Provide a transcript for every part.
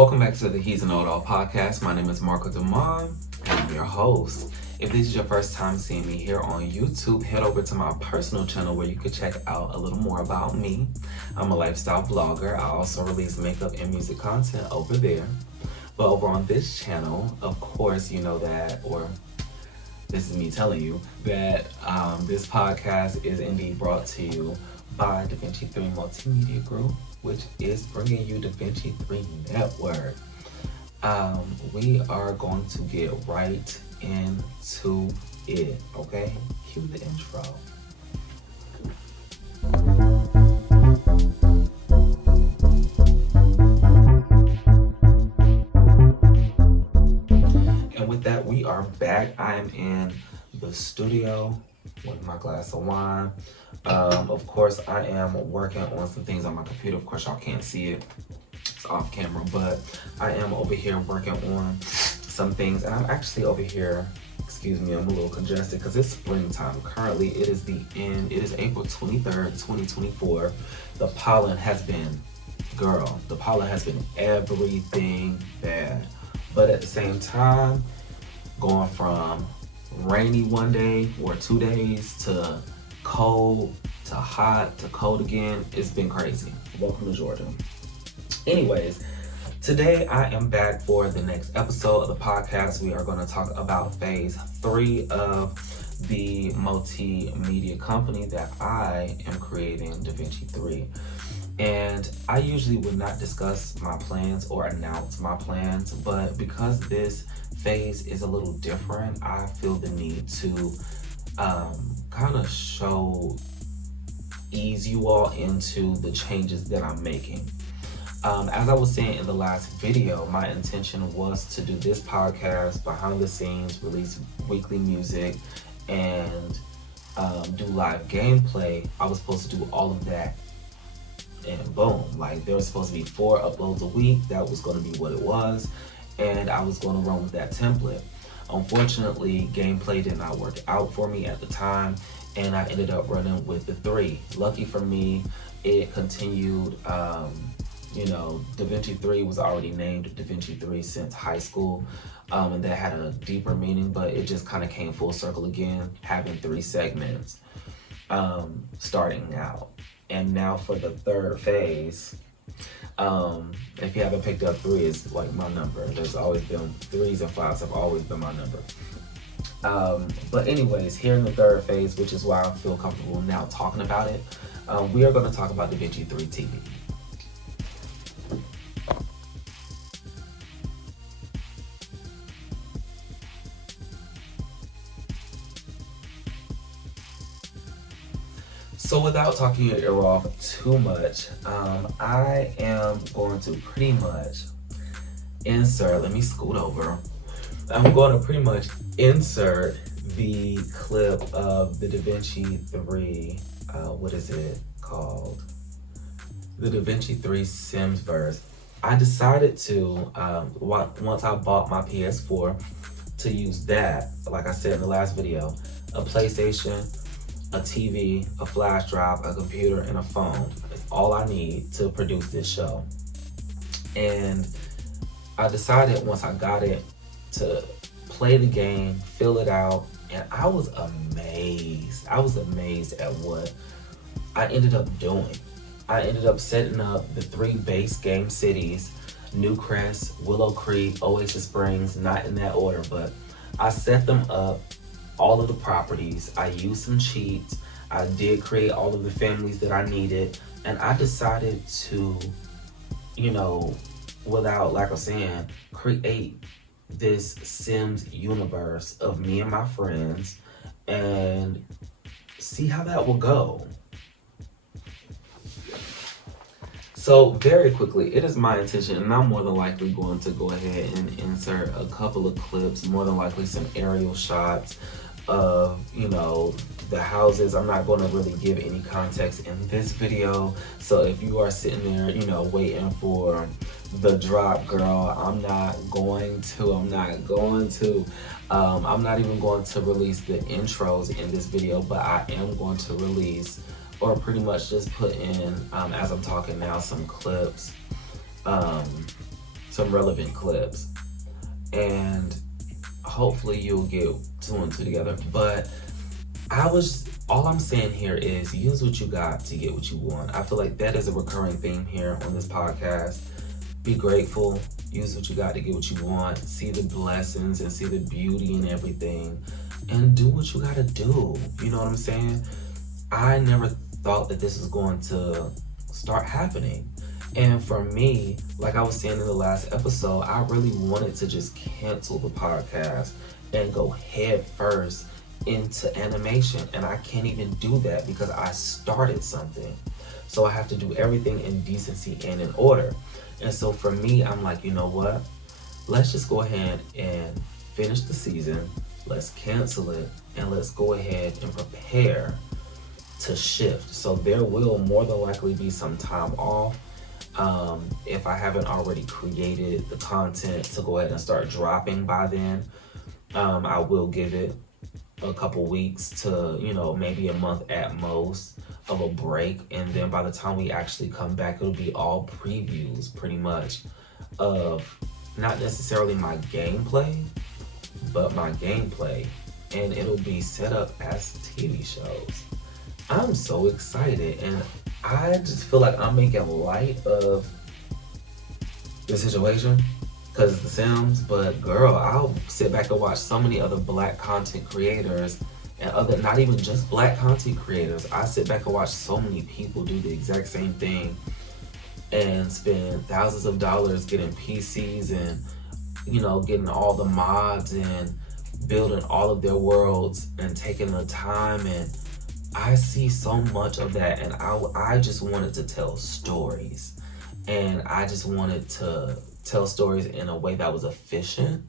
Welcome back to the He's a Know-It-All podcast. My name is Marcco and I'm your host. If this is your first time seeing me here on YouTube, head over to my personal channel where you can check out a little more about me. I'm a lifestyle blogger. I also release makeup and music content over there. But over on this channel, of course, you know that, or this is me telling you, that this podcast is indeed brought to you by DaVinci 3 Multimedia Group, which is bringing you DaVinci 3 Network. We are going to get right into it, okay? Cue the intro. And with that, we are back. I am in the studio with my glass of wine. Of course, I am working on some things on my computer. Of course, y'all can't see it. It's off camera, but I am over here working on some things. And I'm actually over here, excuse me, I'm a little congested because it's springtime. Currently, it is April 23rd, 2024. The pollen has been everything bad. But at the same time, going from rainy one day or 2 days to cold to hot to cold again, it's been crazy. Welcome to Georgia. Anyways, today I am back for the next episode of the podcast. We are going to talk about phase 3 of the multimedia company that I am creating, DaVinci 3. And I usually would not discuss my plans or announce my plans, but because this phase is a little different, I feel the need to kind of ease you all into the changes that I'm making. As I was saying in the last video, my intention was to do this podcast behind the scenes, release weekly music, and do live gameplay. I was supposed to do all of that, and boom, like there was supposed to be 4 uploads a week. That was going to be what it was, and I was going to run with that template. Unfortunately, gameplay did not work out for me at the time, and I ended up running with the 3. Lucky for me, it continued. DaVinci 3 was already named DaVinci 3 since high school, and that had a deeper meaning, but it just kind of came full circle again, having 3 segments starting out. And now for the third phase, if you haven't picked up, 3 is like my number. There's always been 3s and 5s have always been my number. But anyways, here in the third phase, which is why I feel comfortable now talking about it, we are going to talk about DaVinci 3 TV. So without talking your ear off too much, I am going to pretty much insert, let me scoot over. I'm going to pretty much insert the clip of the DaVinci 3, what is it called? The DaVinci 3 Sims verse. I decided to, once I bought my PS4, to use that, like I said in the last video, a PlayStation, a TV, a flash drive, a computer, and a phone is all I need to produce this show. And I decided once I got it to play the game, fill it out, and I was amazed. I was amazed at what I ended up doing. I ended up setting up the 3 base game cities: Newcrest, Willow Creek, Oasis Springs, not in that order, but I set them up, all of the properties. I used some cheats. I did create all of the families that I needed, and I decided to, without lack of saying, create this Sims universe of me and my friends and see how that will go. So very quickly, it is my intention, and I'm more than likely going to go ahead and insert a couple of clips, more than likely some aerial shots of, the houses. I'm not going to really give any context in this video. So if you are sitting there, waiting for the drop, girl, I'm not even going to release the intros in this video, but I am going to release, or pretty much just put in, as I'm talking now, some clips some relevant clips, and hopefully you'll get two and two together. But all I'm saying here is use what you got to get what you want. I feel like that is a recurring theme here on this podcast. Be grateful, use what you got to get what you want, see the blessings and see the beauty in everything, and do what you got to do. You know what I'm saying? I never thought that this was going to start happening. And for me, like I was saying in the last episode, I really wanted to just cancel the podcast and go head first into animation. And I can't even do that because I started something. So I have to do everything in decency and in order. And so for me, I'm like, you know what? Let's just go ahead and finish the season. Let's cancel it. And let's go ahead and prepare to shift. So there will more than likely be some time off. If I haven't already created the content to go ahead and start dropping by then, I will give it a couple weeks to, maybe a month at most of a break. And then by the time we actually come back, it'll be all previews pretty much of not necessarily my gameplay, but my gameplay. And it'll be set up as TV shows. I'm so excited, and I just feel like I'm making light of the situation because it's The Sims, but girl, I'll sit back and watch so many other Black content creators and not even just Black content creators. I sit back and watch so many people do the exact same thing and spend thousands of dollars getting PCs and, getting all the mods and building all of their worlds and taking the time, and I see so much of that, and I just wanted to tell stories, and I just wanted to tell stories in a way that was efficient,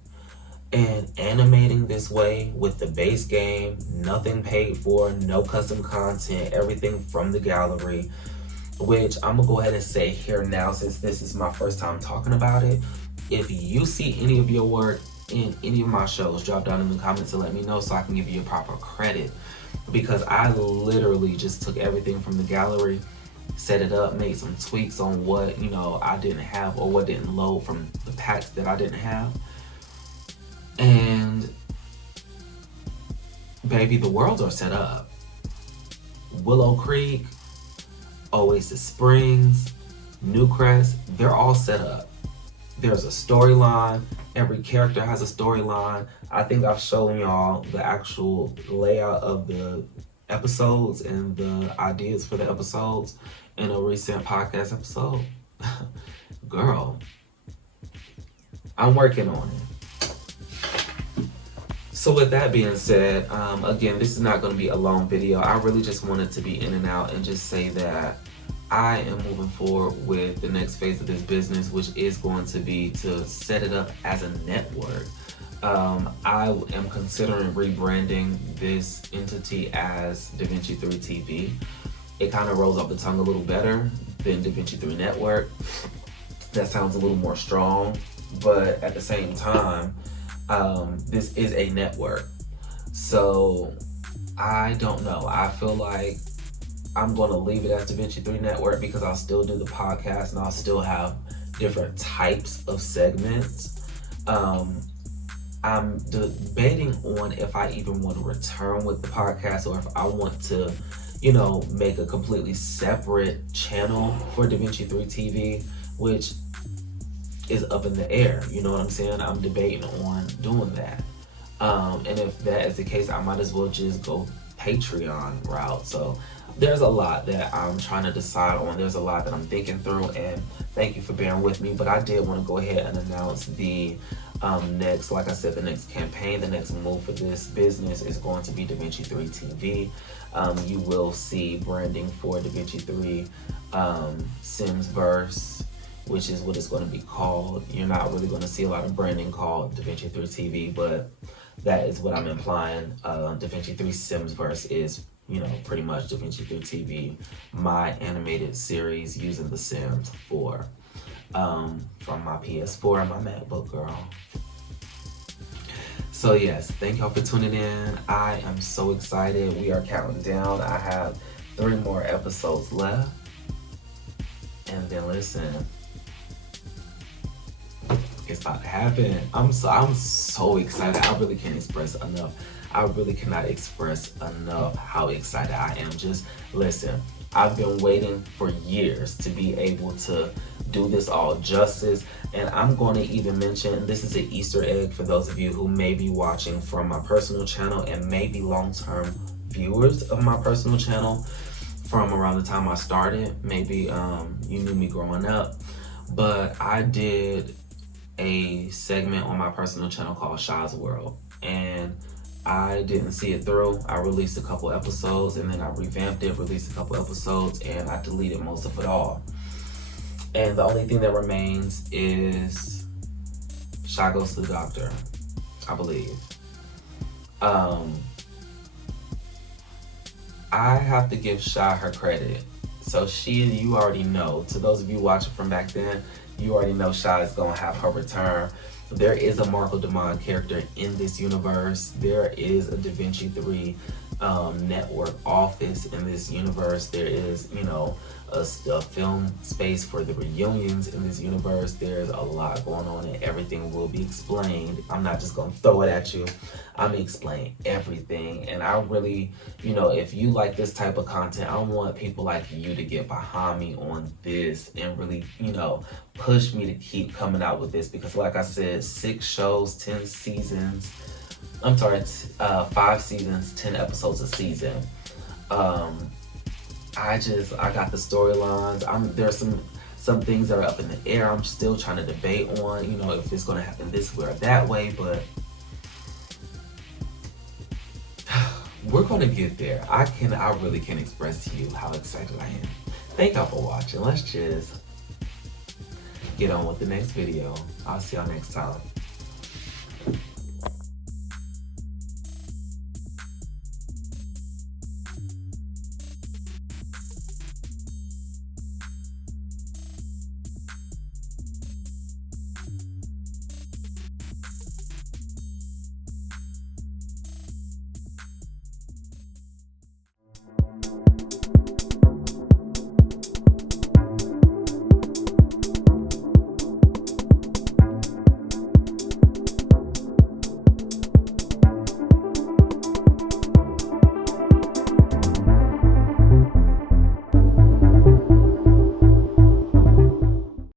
and animating this way with the base game, nothing paid for, no custom content, everything from the gallery, which I'm gonna go ahead and say here now, since this is my first time talking about it, if you see any of your work in any of my shows, drop down in the comments and let me know so I can give you a proper credit. Because I literally just took everything from the gallery, set it up, made some tweaks on what, I didn't have or what didn't load from the packs that I didn't have. And baby, the worlds are set up. Willow Creek, Oasis Springs, Newcrest, they're all set up. There's a storyline. Every character has a storyline. I think I've shown y'all the actual layout of the episodes and the ideas for the episodes in a recent podcast episode. Girl, I'm working on it. So with that being said, again, this is not going to be a long video. I really just wanted to be in and out and just say that I am moving forward with the next phase of this business, which is going to be to set it up as a network. I am considering rebranding this entity as DaVinci 3 TV. It kind of rolls off the tongue a little better than DaVinci 3 Network. That sounds a little more strong, but at the same time, this is a network. So I don't know. I feel like I'm going to leave it as DaVinci 3 Network because I'll still do the podcast and I'll still have different types of segments. I'm debating on if I even want to return with the podcast or if I want to, make a completely separate channel for DaVinci 3 TV, which is up in the air. You know what I'm saying? I'm debating on doing that. And if that is the case, I might as well just go Patreon route. So there's a lot that I'm trying to decide on. There's a lot that I'm thinking through, and thank you for bearing with me. But I did want to go ahead and announce the next, like I said, the next campaign, the next move for this business is going to be DaVinci 3 TV. You will see branding for DaVinci 3 Simsverse, which is what it's going to be called. You're not really going to see a lot of branding called DaVinci 3 TV, but that is what I'm implying. DaVinci 3 Simsverse is, pretty much DaVinci 3 TV, my animated series using The Sims 4 from my PS4 and my MacBook, girl. So yes, thank y'all for tuning in. I am so excited. We are counting down. I have 3 more episodes left. And then listen, it's about to happen. I'm so excited. I really can't express enough. I really cannot express enough how excited I am. Just listen, I've been waiting for years to be able to do this all justice. And I'm going to even mention, this is an Easter egg for those of you who may be watching from my personal channel and may be long-term viewers of my personal channel from around the time I started. Maybe you knew me growing up, but I did a segment on my personal channel called Shy's World, and I didn't see it through. I released a couple episodes and then I revamped it, released a couple episodes, and I deleted most of it all. And the only thing that remains is Shy Goes to the Doctor, I believe. I have to give Shy her credit. So you already know, to those of you watching from back then, you already know Shy is gonna have her return. There is a Marcco character in this universe. There is a DaVinci 3 network office in this universe. There is, you know, a film space for the reunions in this universe. There's a lot going on and everything will be explained. I'm not just gonna throw it at you. I'm gonna explain everything. And I really, you know, if you like this type of content, I want people like you to get behind me on this and really, you know, push me to keep coming out with this, because like I said, 6 shows, 10 seasons. I'm sorry, 5 seasons, 10 episodes a season. I got the storylines. There's some things that are up in the air. I'm still trying to debate on, you know, if it's going to happen this way or that way, but we're going to get there. I really can't express to you how excited I am. Thank y'all for watching. Let's just get on with the next video. I'll see y'all next time.